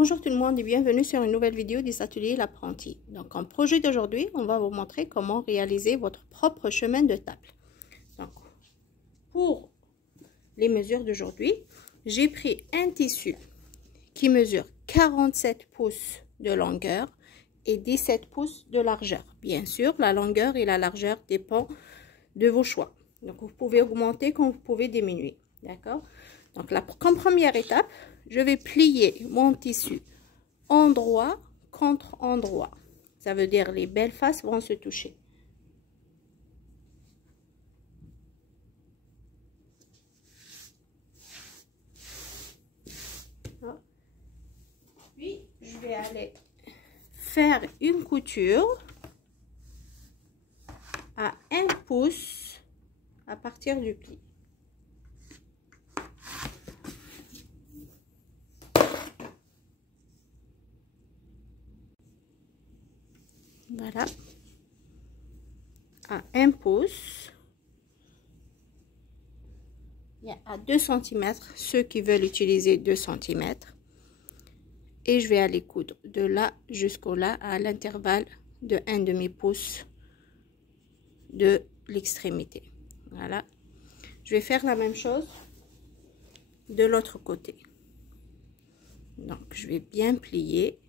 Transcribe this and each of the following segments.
Bonjour tout le monde et bienvenue sur une nouvelle vidéo des ateliers l'apprenti. Donc en projet d'aujourd'hui, on va vous montrer comment réaliser votre propre chemin de table. Donc pour les mesures d'aujourd'hui, j'ai pris un tissu qui mesure 47 pouces de longueur et 17 pouces de largeur. Bien sûr, la longueur et la largeur dépendent de vos choix. Donc vous pouvez augmenter comme vous pouvez diminuer. D'accord? Donc comme première étape, je vais plier mon tissu endroit contre endroit. Ça veut dire les belles faces vont se toucher. Puis je vais aller faire une couture à 1 pouce à partir du pli. Voilà, à 1 pouce. Il y a à 2 cm, ceux qui veulent utiliser 2 cm. Et je vais aller coudre de là jusqu'au là à l'intervalle de 1/2 pouce de l'extrémité. Voilà, je vais faire la même chose de l'autre côté. Donc je vais bien plier.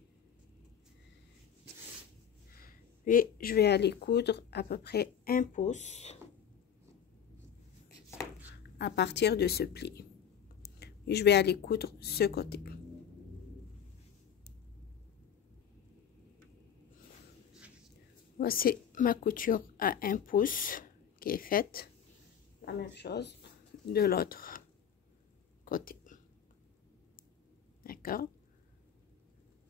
Puis je vais aller coudre à peu près 1 pouce à partir de ce pli. Et je vais aller coudre ce côté. Voici ma couture à 1 pouce qui est faite. La même chose de l'autre côté. D'accord?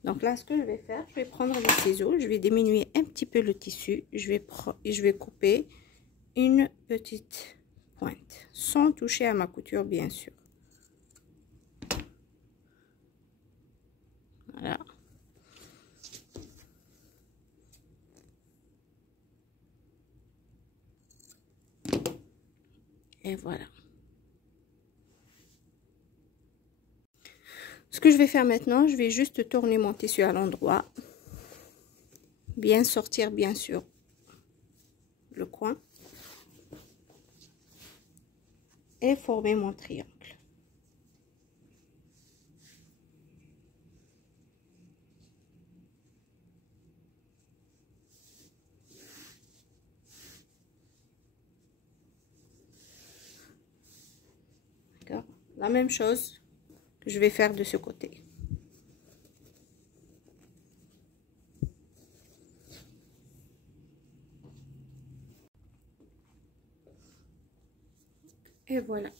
Donc là, ce que je vais faire, je vais prendre les ciseaux, je vais diminuer un petit peu le tissu, je vais couper une petite pointe, sans toucher à ma couture, bien sûr. Voilà. Et voilà. Ce que je vais faire maintenant, je vais juste tourner mon tissu à l'endroit. Bien sortir, bien sûr, le coin. Et former mon triangle. D'accord? La même chose que je vais faire de ce côté. Et voilà.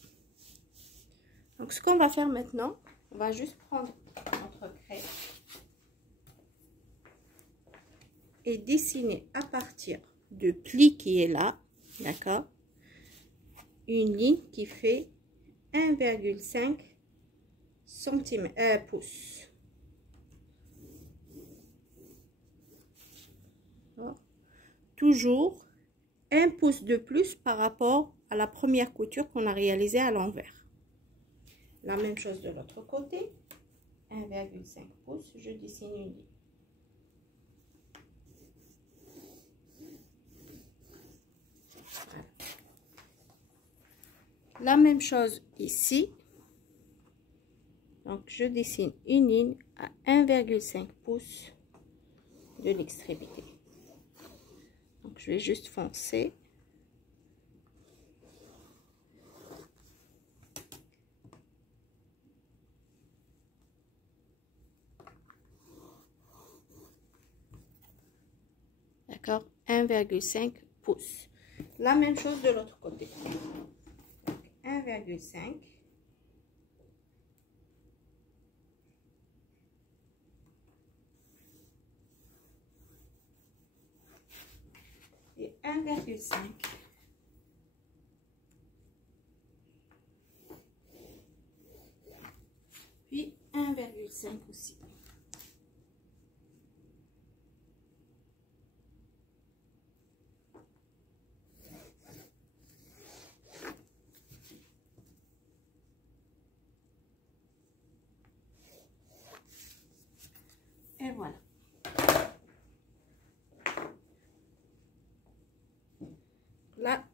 Donc ce qu'on va faire maintenant, on va juste prendre notre craie et dessiner à partir du pli qui est là, d'accord, une ligne qui fait 1,5 pouce. Toujours 1 pouce de plus par rapport à la première couture qu'on a réalisée à l'envers. La même chose de l'autre côté, 1,5 pouces, je dessine une ligne. Voilà. La même chose ici. Donc je dessine une ligne à 1,5 pouces de l'extrémité. Donc je vais juste foncer. D'accord, 1,5 pouces. La même chose de l'autre côté. 1,5. Et 1,5. Puis 1,5 aussi.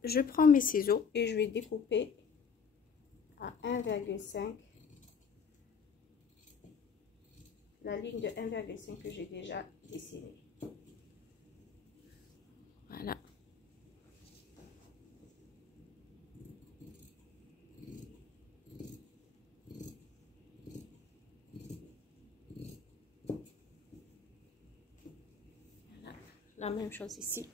je prends mes ciseaux et je vais découper à 1,5 la ligne de 1,5 que j'ai déjà dessinée. Voilà. Voilà. La même chose ici.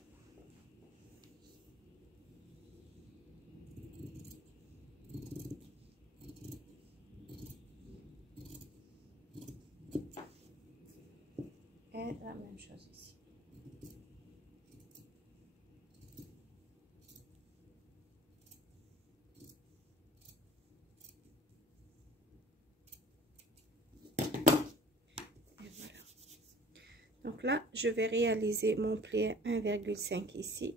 Et la même chose ici. Et voilà. Donc là, je vais réaliser mon pli 1,5 ici.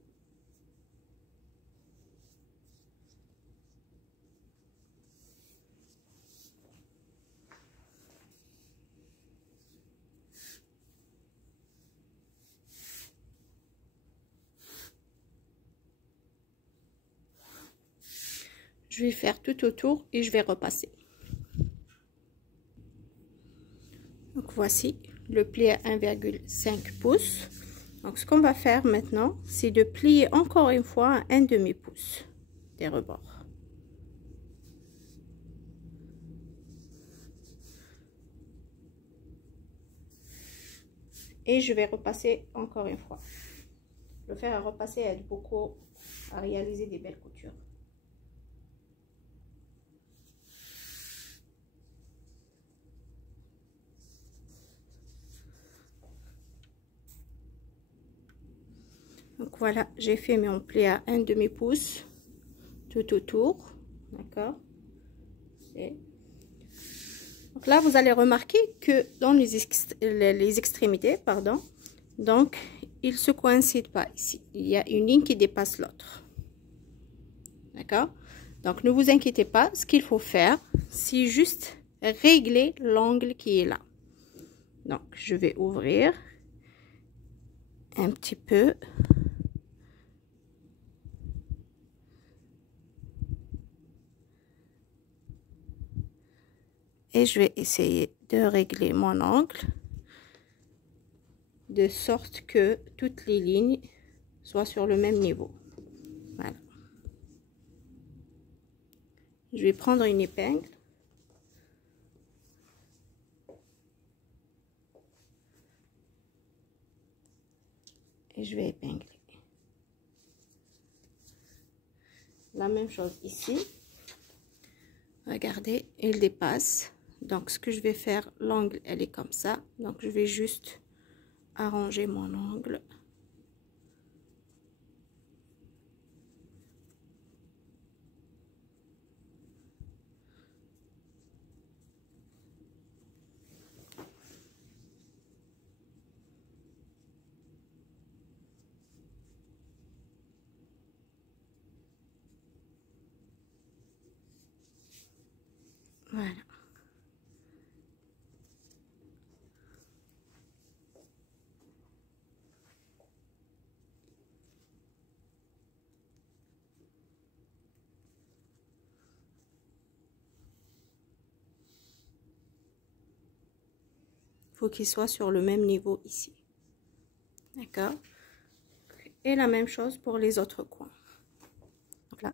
Je vais faire tout autour et je vais repasser. Donc voici le pli à 1,5 pouces. Donc ce qu'on va faire maintenant, c'est de plier encore une fois à 1/2 pouce des rebords. Et je vais repasser encore une fois. Le faire à repasser aide beaucoup à réaliser des belles coutures. Donc voilà, j'ai fait mon pli à 1/2 pouce tout autour, d'accord. Donc là, vous allez remarquer que dans les extrémités, pardon, donc ils se coïncident pas ici. Il y a une ligne qui dépasse l'autre, d'accord. Donc ne vous inquiétez pas, ce qu'il faut faire, c'est juste régler l'angle qui est là. Donc je vais ouvrir un petit peu. Et je vais essayer de régler mon angle de sorte que toutes les lignes soient sur le même niveau. Voilà. Je vais prendre une épingle. Et je vais épingler. La même chose ici. Regardez, il dépasse. Donc ce que je vais faire, l'angle elle est comme ça. Donc je vais juste arranger mon angle. Voilà. Faut qu'il soit sur le même niveau ici. D'accord? Et la même chose pour les autres coins. Donc là.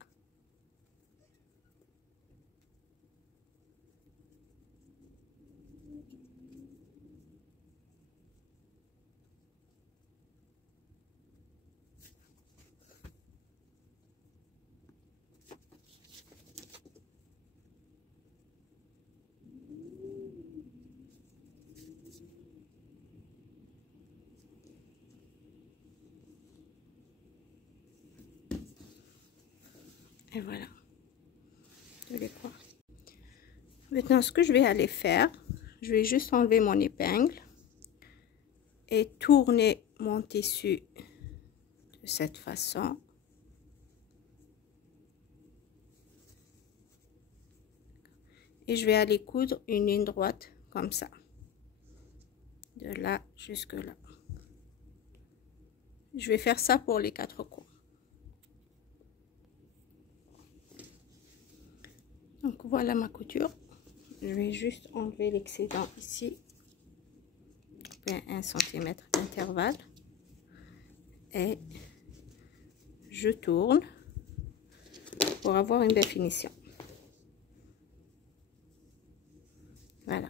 Et voilà. Maintenant, ce que je vais aller faire, je vais juste enlever mon épingle et tourner mon tissu de cette façon. Et je vais aller coudre une ligne droite comme ça. De là jusque là. Je vais faire ça pour les 4 coins. Donc voilà ma couture. Je vais juste enlever l'excédent ici. 1 cm d'intervalle. Et je tourne pour avoir une belle finition. Voilà.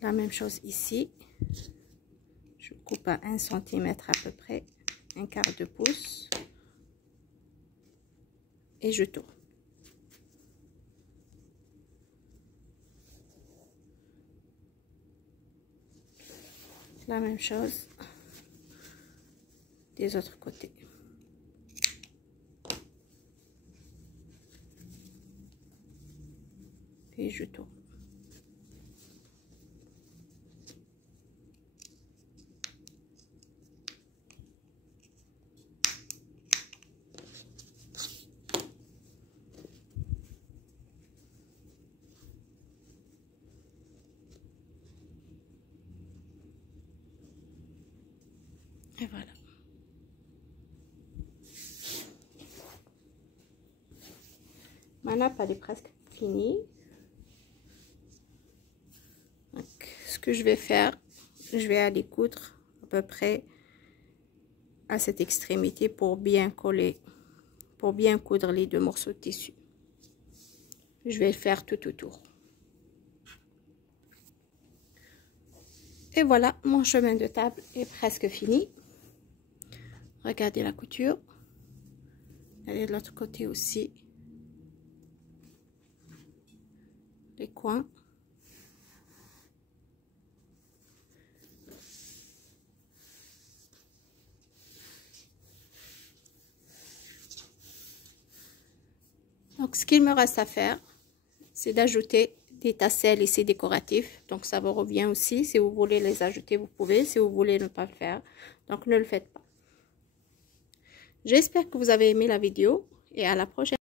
La même chose ici. Je coupe à 1 cm à peu près, 1/4 de pouce. Et je tourne. La même chose des autres côtés. Et je tourne. Et voilà. Ma nappe elle est presque finie. Donc, ce que je vais faire, je vais aller coudre à peu près à cette extrémité pour bien coller, pour bien coudre les deux morceaux de tissu. Je vais le faire tout autour. Et voilà, mon chemin de table est presque fini. Regardez la couture. Elle est de l'autre côté aussi. Les coins. Donc, ce qu'il me reste à faire, c'est d'ajouter des tasselles ici décoratifs. Donc, ça vous revient aussi. Si vous voulez les ajouter, vous pouvez. Si vous voulez ne pas le faire, donc ne le faites pas. J'espère que vous avez aimé la vidéo et à la prochaine.